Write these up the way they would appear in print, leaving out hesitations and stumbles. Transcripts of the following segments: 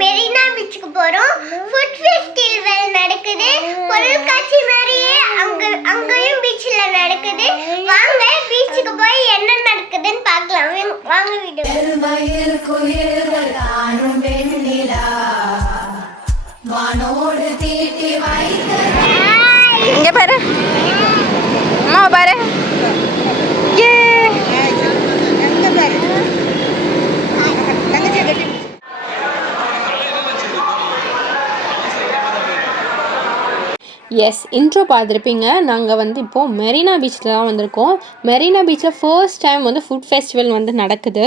மெரினா பீச்சுக்கு போறோம். Food festival நடக்குது. பொருட்காட்சி மாதிரியே அங்கேயும் பீச்ல நடக்குது. வாங்க பீச்சுக்கு போய் என்ன நடக்குதுன்னு பார்க்கலாம். வாங்க வீடியோ. இங்க பாரு அம்மா பாரு. எஸ், இன்ட்ரோ பார்த்துருப்பீங்க. நாங்கள் வந்து இப்போது மெரினா பீச்சில் தான் வந்திருக்கோம். மெரினா பீச்சில் ஃபர்ஸ்ட் டைம் வந்து ஃபுட் ஃபெஸ்டிவல் வந்து நடக்குது.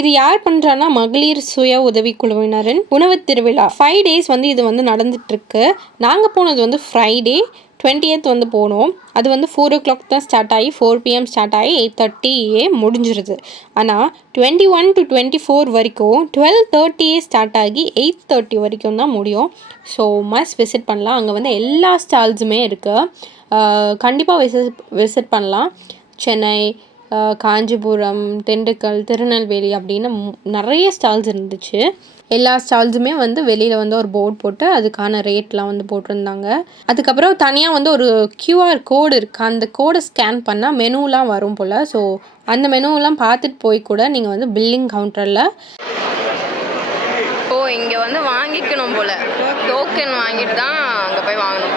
இது யார் பண்ணுறான்னா மகளிர் சுய உதவிக்குழுவினரின் உணவு திருவிழா. 5 days வந்து இது வந்து நடந்துகிட்ருக்கு. நாங்கள் போனது வந்து ஃப்ரைடே 20th வந்து போனோம். அது வந்து 4 o'clock தான் ஸ்டார்ட் ஆகி 4 PM ஸ்டார்ட் ஆகி 8:30 AM முடிஞ்சிருது. ஆனால் 21 to 24 வரைக்கும் 12:30 ஸ்டார்ட் ஆகி 8:30 வரைக்கும் தான் முடியும். ஸோ மஸ்ட் விசிட் பண்ணலாம். அங்கே வந்து எல்லா ஸ்டால்ஸுமே இருக்குது. கண்டிப்பாக விசிட் பண்ணலாம். சென்னை, காஞ்சிபுரம், திண்டுக்கல், திருநெல்வேலி அப்படின்னு நிறைய ஸ்டால்ஸ் இருந்துச்சு. எல்லா ஸ்டால்ஸுமே வந்து வெளியில் வந்து ஒரு போர்ட் போட்டு அதுக்கான ரேட்லாம் வந்து போட்டிருந்தாங்க. அதுக்கப்புறம் தனியாக வந்து ஒரு QR கோடு இருக்குது. அந்த கோடை ஸ்கேன் பண்ணால் மெனுலாம் வரும் போல். ஸோ அந்த மெனுவெலாம் பார்த்துட்டு போய் கூட நீங்கள் வந்து பில்லிங் கவுண்டரில் இங்கே வந்து வாங்கிக்கணும் போல். டோக்கன் வாங்கிட்டு தான் அங்கே போய் வாங்கணும்.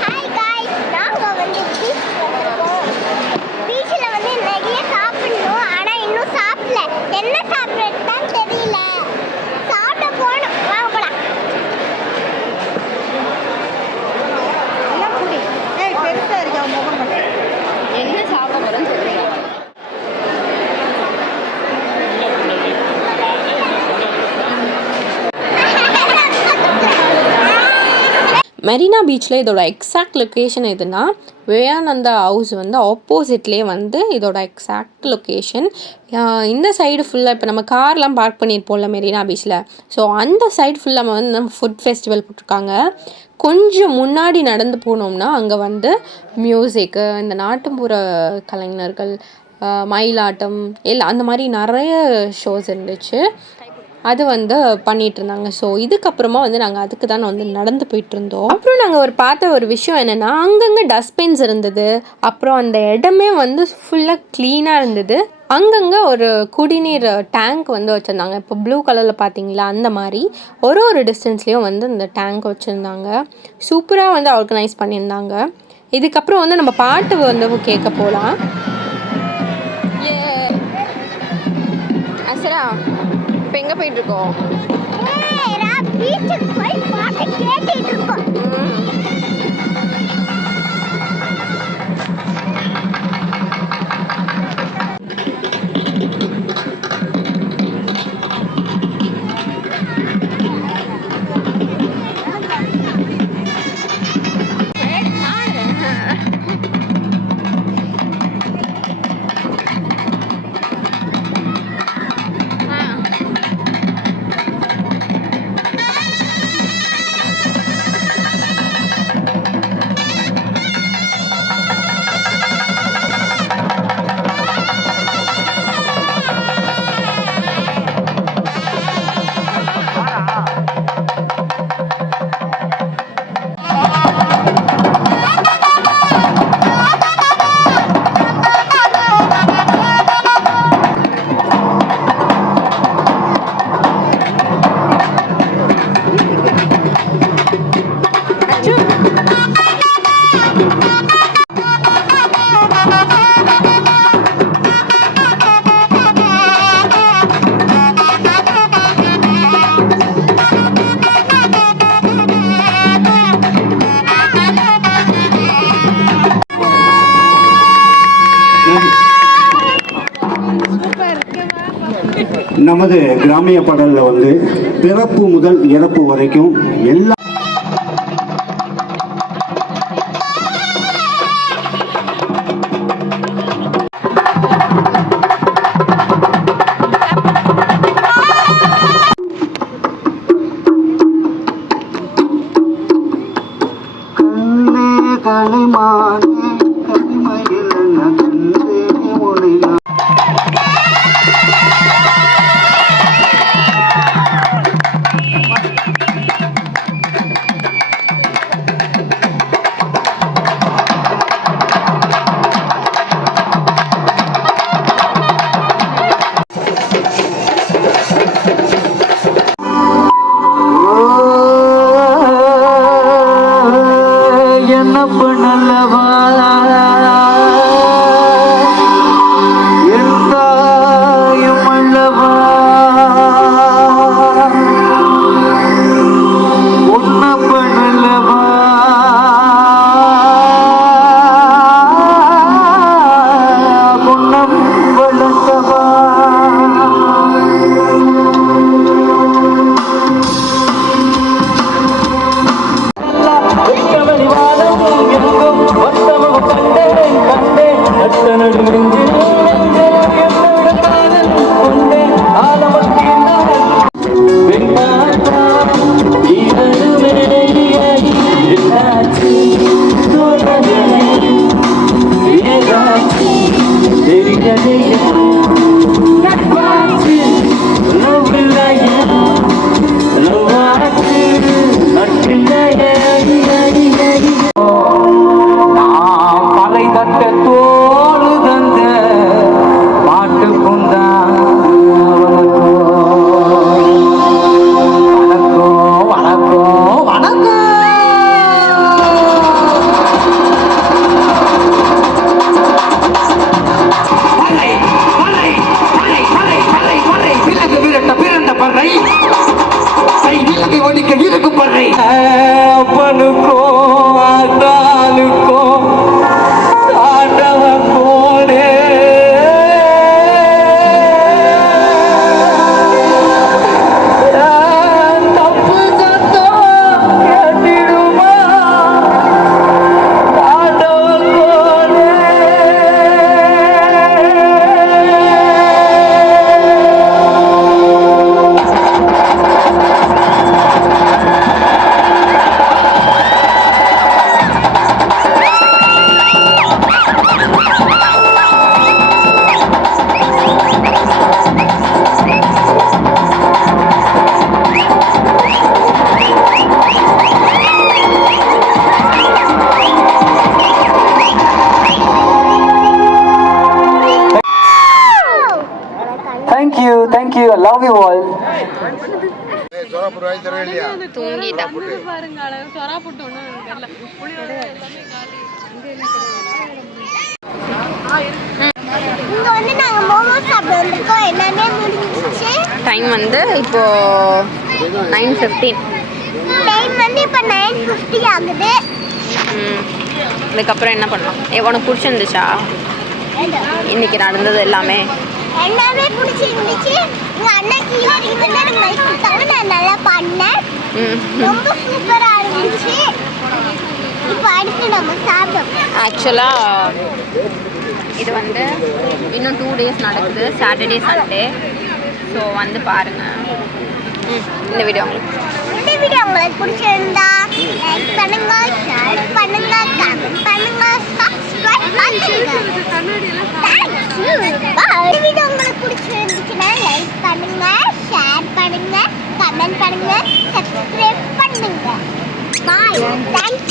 ஹாய் गाइस, நாங்க வந்து பீச்சுக்கு வந்திருக்கோம். பீச்ல வந்து நிறைய சாப்பிடணும். ஆனா இன்னும் சாப்பிடல. என்ன சாப்பிடுறதுன்னு தெரியல. சாப்பிட போகணும். வாங்க போலாம். எல்லாம் புடி. பெருசாக இருக்கு அவன் முகம் மட்டும். என்ன சாப்பிட போகிறேன்னு தெரியல. மெரினா பீச்சில் இதோட எக்ஸாக்ட் லொக்கேஷன் எதுனா விவேகானந்தா ஹவுஸ் வந்து ஆப்போசிட்லேயே வந்து இதோட எக்ஸாக்ட் லொக்கேஷன். இந்த சைடு ஃபுல்லாக இப்போ நம்ம கார்லாம் பார்க் பண்ணியிருப்போம்ல மெரினா பீச்சில், ஸோ அந்த சைடு ஃபுல்லாக வந்து நம்ம ஃபுட் ஃபெஸ்டிவல் போட்டிருக்காங்க. கொஞ்சம் முன்னாடி நடந்து போனோம்னா அங்கே வந்து மியூசிக்கு, இந்த நாட்டுப்புற கலைஞர்கள், மயிலாட்டம் எல்லாம் அந்த மாதிரி நிறைய ஷோஸ் இருந்துச்சு. அது வந்து பண்ணிகிட்டு இருந்தாங்க. ஸோ இதுக்கப்புறமா வந்து நாங்கள் அதுக்கு தான் வந்து நடந்து போயிட்டுருந்தோம். அப்புறம் நாங்கள் பார்த்த ஒரு விஷயம் என்னென்னா, அங்கங்கே டஸ்ட்பின்ஸ் இருந்தது. அப்புறம் அந்த இடமே வந்து ஃபுல்லாக க்ளீனாக இருந்தது. அங்கங்கே ஒரு குடிநீர் டேங்க் வந்து வச்சுருந்தாங்க. இப்போ ப்ளூ கலரில் பார்த்தீங்களா, அந்த மாதிரி ஒரு டிஸ்டன்ஸ்லேயும் வந்து இந்த டேங்க் வச்சுருந்தாங்க. சூப்பராக வந்து ஆர்கனைஸ் பண்ணியிருந்தாங்க. இதுக்கப்புறம் வந்து நம்ம பாட்டு வந்து கேட்க போகலாம். அசரா இப்போ எங்கே போயிட்டுருக்கோம்? பீச்சுக்கு போய் பாட்டு கேட்டுட்டு இருக்கோம். நமது கிராமிய பாடலில் வந்து பிறப்பு முதல் இறப்பு வரைக்கும் எல்லா Thank you. I love you all. இங்க வந்து நாங்க மோமோஸ் சாப்பிட வந்திருக்கோம். எல்லாமே முடிஞ்சிச்சு. டைம் வந்து இப்போ 9:15. டைம் வந்து இப்போ 9:50 ஆகுது. இதுக்கப்புறம் என்ன பண்ணலாம்? உனக்கு பிடிச்சிருந்துச்சா இன்னைக்கு நடந்தது எல்லாமே? எல்லாமே பிடிச்சிருந்துச்சு. எங்கள் அண்ணன் கீழே வந்து எனக்கு லைக் கொடுத்தாங்க. நான் நல்லா பண்ணேன். ரொம்ப சூப்பராக இருந்துச்சு. இப்போ அடுத்து நம்ம சாப்பிட்டோம். ஆக்சுவலாக இது வந்து இன்னும் 2 days நடக்குது, சாட்டர்டே சண்டே. ஸோ வந்து பாருங்கள். இந்த வீடியோ உங்களுக்கு பிடிச்சிருந்தா லைக் பண்ணுங்க, ஷேர் பண்ணுங்க, கமெண்ட் பண்ணுங்க, சப்ஸ்கிரைப் பண்ணுங்க. இந்த வீடியோ உங்களுக்கு பிடிச்சிருந்துச்சுன்னா லைக் பண்ணுங்க, ஷேர் பண்ணுங்க, கமெண்ட் பண்ணுங்க, சப்ஸ்கிரைப் பண்ணுங்க.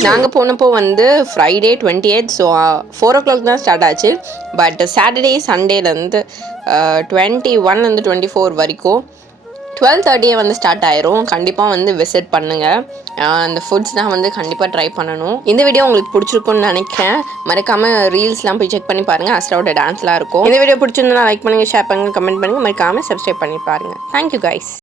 நாங்கள் போனப்போ வந்து ஃப்ரைடே 28, ஸோ 4 o'clock தான் ஸ்டார்ட் ஆச்சு. பட் சாட்டர்டே சண்டேலேருந்து 21 24 வரைக்கும் 12:30 வந்து ஸ்டார்ட் ஆயிரும். கண்டிப்பாக வந்து விசிட் பண்ணுங்கள். அந்த ஃபுட்ஸ் தான் வந்து கண்டிப்பாக ட்ரை பண்ணணும். இந்த வீடியோ உங்களுக்கு பிடிச்சிருக்குன்னு நினைக்கிறேன். மறக்காமல் ரீல்ஸ்லாம் போய் செக் பண்ணி பாருங்கள். அஸ்ராவோட டான்ஸ்லாம் இருக்கும். இந்த வீடியோ பிடிச்சிருந்தா லைக் பண்ணுங்கள், ஷேர் பண்ணுங்கள், கமெண்ட் பண்ணுங்கள். மறக்காமல் சப்ஸ்கிரைப் பண்ணி பாருங்கள். Thank you guys.